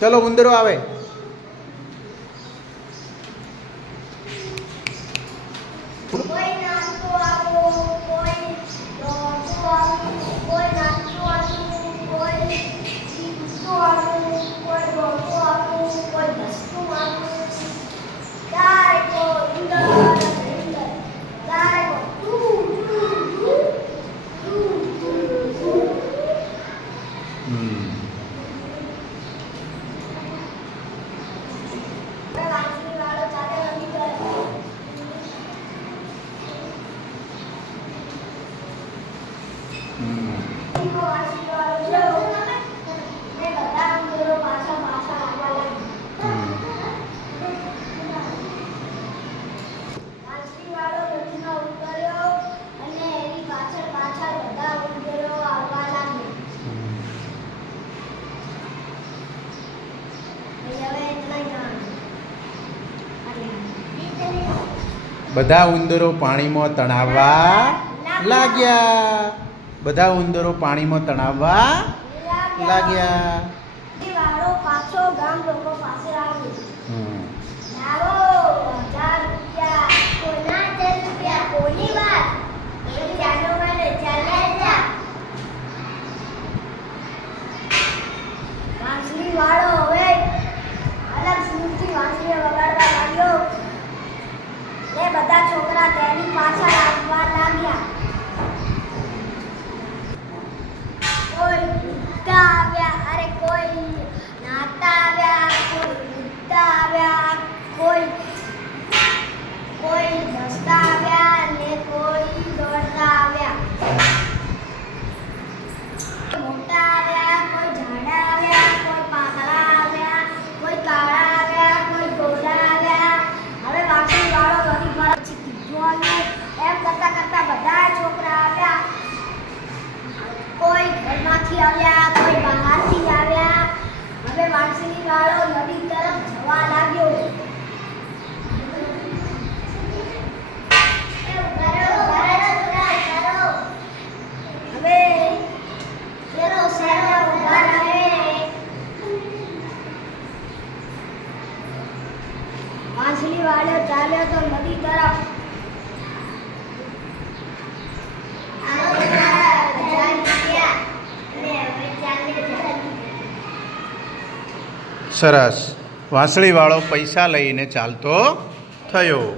ચલો ઉંદરો આવે. બધા ઉંદરો પાણીમાં તણાવવા લાગ્યા. બધા ઉંદરો પાણીમાં તણાવવા લાગ્યા. પાછો ગામ લોકો પાસે આવ્યો. વાળો હવે અલગ સુરથી વાંસળી વગાડવા લાગ્યો. ને બધા છોકરા તેની પાછળ આવવા લાગ્યા. કોઈ કૂદતા આવ્યા, અરે કોઈ નાતા આવ્યા, કોઈ કૂદતા આવ્યા, કોઈ હસતા આવ્યા ને કોઈ દોડતા આવ્યા. મોટા આવ્યા, કોઈ ઝાડા આવ્યા, કોઈ પાતળા આવ્યા, કોઈ કાળા આવ્યા, કોઈ ગોરા આવ્યા. હવે વાંસળી વાળો ઘણી પર કીધું એમ કરતા કરતા બધા છોકરા આવ્યા. કોઈ ઘરમાંથી આવ્યા, કોઈ બહારથી આવ્યા. હવે વાંસળી વાળો નદી તરફ જવા લાગ્યો. વાંસળી વાળો ચાલ્યો તો નદી તરફ. સરસ. વાંસળી વાળો પૈસા લઈને ચાલતો થયો.